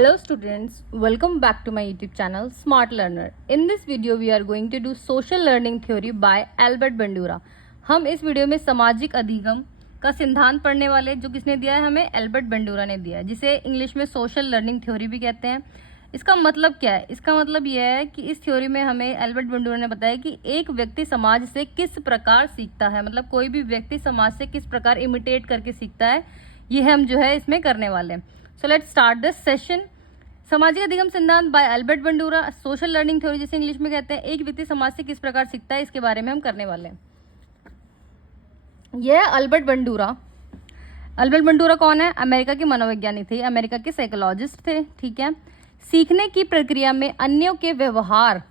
Hello students, welcome back to my YouTube channel Smart Learner. In this video we are going to do social learning theory by Albert Bandura. हम इस video में सामाजिक अधिगम का सिद्धांत पढ़ने वाले, जो किसने दिया है हमें, एल्बर्ट बंडूरा ने दिया है, जिसे इंग्लिश में सोशल लर्निंग थ्योरी भी कहते हैं। इसका मतलब क्या है? इसका मतलब यह है कि इस थ्योरी में हमें एल्बर्ट बंडूरा ने बताया कि एक व्यक्ति समाज से किस प्रकार सीखता है, मतलब कोई भी व्यक्ति समाज से किस प्रकार इमिटेट करके सीखता है, ये हम जो है इसमें करने वाले हैं। So let's start this session. सामाजिक अधिगम सिद्धांत by Albert Bandura, social learning theory जिसे इंग्लिश में कहते हैं, एक व्यक्ति समाज से किस प्रकार सीखता है, इसके बारे में हम करने वाले हैं। यह एल्बर्ट बंडूरा कौन है? अमेरिका के मनोवैज्ञानिक थे, अमेरिका के साइकोलॉजिस्ट थे, ठीक है। सीखने की प्रक्रिया में अन्यों के व्यवहार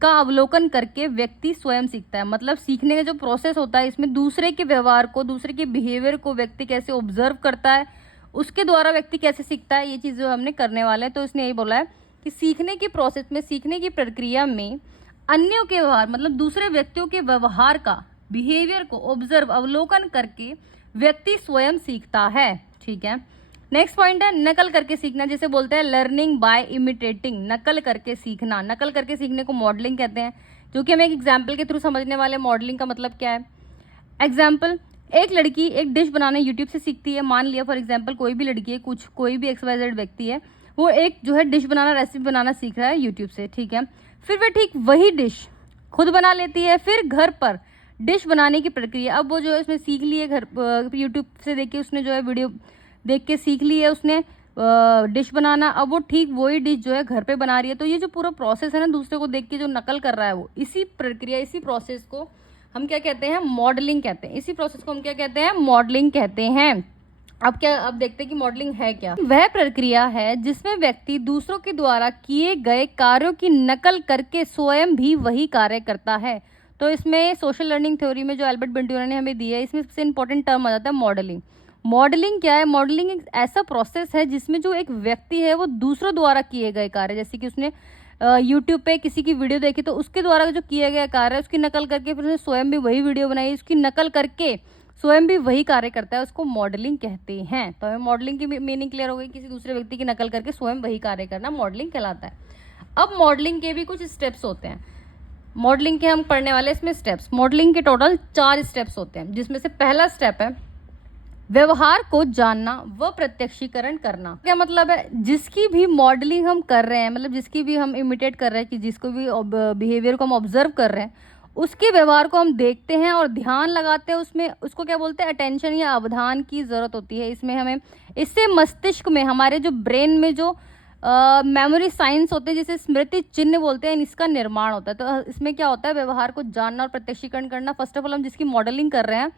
का अवलोकन करके व्यक्ति स्वयं सीखता है। मतलब सीखने का जो प्रोसेस होता है, इसमें दूसरे के व्यवहार को, दूसरे के बिहेवियर को व्यक्ति कैसे ऑब्जर्व करता है, उसके द्वारा व्यक्ति कैसे सीखता है, ये चीज़ जो हमने करने वाले हैं। तो इसने यही बोला है कि सीखने की प्रोसेस में, सीखने की प्रक्रिया में अन्यों के व्यवहार, मतलब दूसरे व्यक्तियों के व्यवहार का, बिहेवियर को ऑब्जर्व, अवलोकन करके व्यक्ति स्वयं सीखता है, ठीक है। नेक्स्ट पॉइंट है नकल करके सीखना, जिसे बोलते हैं लर्निंग बाय इमिटेटिंग, नकल करके सीखना। नकल करके सीखने को मॉडलिंग कहते हैं, जो कि हम एक एग्जाम्पल के थ्रू समझने वाले। मॉडलिंग का मतलब क्या है? एग्जाम्पल, एक लड़की एक डिश बनाना यूट्यूब से सीखती है। मान लिया फॉर एग्जाम्पल कोई भी लड़की है, कोई भी XYZ व्यक्ति है, वो एक जो है डिश बनाना, रेसिपी बनाना सीख रहा है यूट्यूब से, ठीक है। फिर वह ठीक वही डिश खुद बना लेती है। फिर घर पर डिश बनाने की प्रक्रिया, अब वो जो है उसने सीख ली है, घर यूट्यूब से देख के उसने जो है वीडियो देख के सीख ली है उसने डिश बनाना। अब वो ठीक वही डिश जो है घर पे बना रही है। तो ये जो पूरा प्रोसेस है ना, दूसरे को देख के जो नकल कर रहा है, वो इसी प्रक्रिया, इसी प्रोसेस को हम क्या कहते हैं? मॉडलिंग कहते हैं। इसी प्रोसेस को हम क्या कहते हैं? मॉडलिंग कहते हैं। अब देखते हैं कि मॉडलिंग है क्या। वह प्रक्रिया है जिसमें व्यक्ति दूसरों के द्वारा किए गए कार्यों की नकल करके स्वयं भी वही कार्य करता है। तो इसमें सोशल लर्निंग थ्योरी में जो एल्बर्ट बंडूरा ने हमें दी है, इसमें सबसे इंपॉर्टेंट टर्म आ जाता है मॉडलिंग। मॉडलिंग क्या है? मॉडलिंग एक ऐसा प्रोसेस है जिसमें जो एक व्यक्ति है वो दूसरों द्वारा किए गए कार्य, जैसे कि उसने यूट्यूब पे किसी की वीडियो देखी, तो उसके द्वारा जो किया गया कार्य है उसकी नकल करके फिर उसने स्वयं भी वही वीडियो बनाई, उसकी नकल करके स्वयं भी वही कार्य करता है, उसको मॉडलिंग कहते हैं। तो हमें मॉडलिंग की मीनिंग क्लियर हो गई, किसी दूसरे व्यक्ति की नकल करके स्वयं वही कार्य करना मॉडलिंग कहलाता है। अब मॉडलिंग के भी कुछ स्टेप्स होते हैं, मॉडलिंग के हम पढ़ने वाले इसमें स्टेप्स। मॉडलिंग के टोटल 4 स्टेप्स होते हैं, जिसमें से पहला स्टेप है व्यवहार को जानना व प्रत्यक्षीकरण करना। क्या मतलब है? जिसकी भी मॉडलिंग हम कर रहे हैं, मतलब जिसकी भी हम इमिटेट कर रहे हैं, कि जिसको भी बिहेवियर को हम ऑब्जर्व कर रहे हैं, उसके व्यवहार को हम देखते हैं और ध्यान लगाते हैं उसमें। उसको क्या बोलते हैं? अटेंशन या अवधान की जरूरत होती है इसमें हमें। इससे मस्तिष्क में, हमारे जो ब्रेन में जो मेमोरी साइंस होते हैं, जिसे स्मृति चिन्ह बोलते हैं, इसका निर्माण होता है। तो इसमें क्या होता है? व्यवहार को जानना और प्रत्यक्षीकरण करना। फर्स्ट ऑफ ऑल हम जिसकी मॉडलिंग कर रहे हैं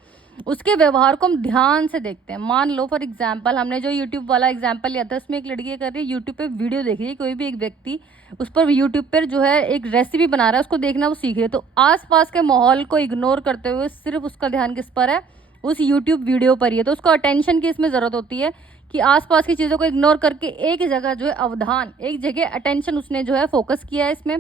उसके व्यवहार को हम ध्यान से देखते हैं। मान लो फॉर एग्जांपल हमने जो यूट्यूब वाला एग्जांपल लिया था, उसमें एक लड़की कर रही है यूट्यूब पे वीडियो देख रही है, कोई भी एक व्यक्ति उस पर यूट्यूब पर जो है एक रेसिपी बना रहा है, उसको देखना वो सीख रही है। तो आसपास के माहौल को इग्नोर करते हुए सिर्फ उसका ध्यान किस पर है? उस यूट्यूब वीडियो पर ही है। तो उसको अटेंशन की इसमें ज़रूरत होती है कि आसपास की चीज़ों को इग्नोर करके एक जगह जो है अवधान, एक जगह अटेंशन उसने जो है फोकस किया है इसमें।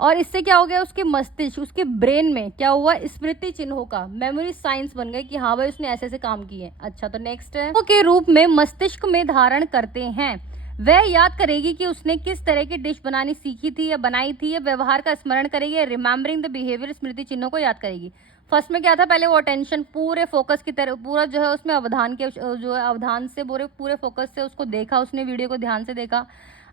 और इससे क्या हो गया? उसके मस्तिष्क, उसके ब्रेन में क्या हुआ? स्मृति चिन्हों का मेमोरी साइंस बन गए कि हाँ भाई उसने ऐसे ऐसे काम किए। अच्छा, तो नेक्स्ट है के रूप में मस्तिष्क में धारण करते हैं। वह याद करेगी कि उसने किस तरह की डिश बनानी सीखी थी या बनाई थी, या व्यवहार का स्मरण करेगी, रिमेम्बरिंग द बिहेवियर, स्मृति चिन्हों को याद करेगी। फर्स्ट में क्या था? पहले वो अटेंशन, पूरे फोकस की तरह, पूरा जो है उसमें अवधान के जो है अवधान से पूरे फोकस से उसको देखा, उसने वीडियो को ध्यान से देखा।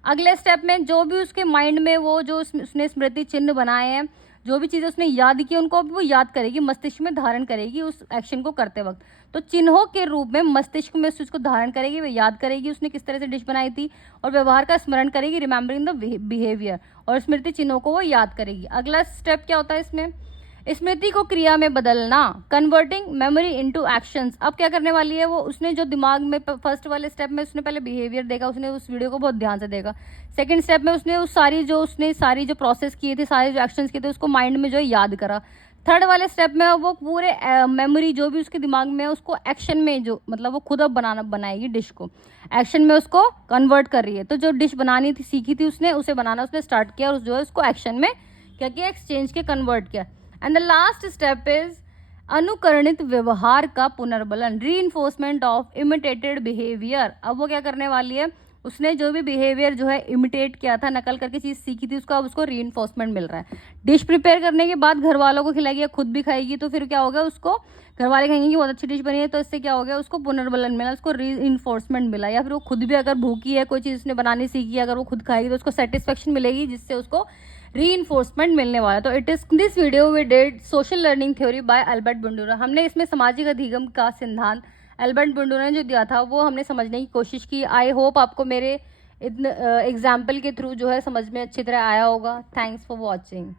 अगले स्टेप में जो भी उसके माइंड में वो जो उसने स्मृति चिन्ह बनाए हैं, जो भी चीज़ें उसने याद की, उनको भी वो याद करेगी, मस्तिष्क में धारण करेगी उस एक्शन को करते वक्त। तो चिन्हों के रूप में मस्तिष्क में उस चीज़ को धारण करेगी, वह याद करेगी उसने किस तरह से डिश बनाई थी, और व्यवहार का स्मरण करेगी, रिमेम्बरिंग द बिहेवियर, और स्मृति चिन्हों को वो याद करेगी। अगला स्टेप क्या होता है इसमें? स्मृति को क्रिया में बदलना, कन्वर्टिंग मेमोरी इनटू एक्शंस। अब क्या करने वाली है वो? उसने जो दिमाग में फर्स्ट वाले स्टेप में उसने पहले बिहेवियर देखा, उसने उस वीडियो को बहुत ध्यान से देखा। सेकंड स्टेप में उसने सारी जो प्रोसेस किए थे, सारे जो एक्शंस किए थे, उसको माइंड में जो है याद करा। थर्ड वाले स्टेप में वो पूरे मेमोरी जो भी उसके दिमाग में है, उसको एक्शन में, जो मतलब वो खुद अब बनाएगी डिश को, एक्शन में उसको कन्वर्ट कर रही है। तो जो डिश बनानी थी, सीखी थी उसने, उसे बनाना उसने स्टार्ट किया, और जो है उसको एक्शन में क्या किया? एक्सचेंज के कन्वर्ट किया। And the last step is अनुकरणित व्यवहार का पुनर्बलन, रीइंफोर्समेंट ऑफ इमिटेटेड बिहेवियर। अब वो क्या करने वाली है? उसने जो भी बिहेवियर जो है इमिटेट किया था, नकल करके चीज़ सीखी थी, उसको अब उसको रीइंफोर्समेंट मिल रहा है। डिश प्रिपेयर करने के बाद घर वालों को खिलाएगी या खुद भी खाएगी तो फिर क्या होगा, उसको घर वाले कहेंगे कि बहुत अच्छी डिश बनी है, तो इससे क्या हो गया, उसको पुनर्बलन मिला, उसको रीइंफोर्समेंट मिला। या फिर वो खुद भी अगर भूखी है, कोई चीज़ उसने बनानी सीखी है, अगर वो खुद खाएगी तो उसको सेटिस्फेक्शन मिलेगी, जिससे उसको रीइंफोर्समेंट मिलने वाला है। तो it is this video we did social learning theory by Albert Bandura. हमने इसमें सामाजिक अधिगम का सिद्धांत अल्बर्ट बंडूरा ने जो दिया था वो हमने समझने की कोशिश की। आई होप आपको मेरे एग्जाम्पल के थ्रू जो है समझ में अच्छी तरह आया होगा। Thanks for watching.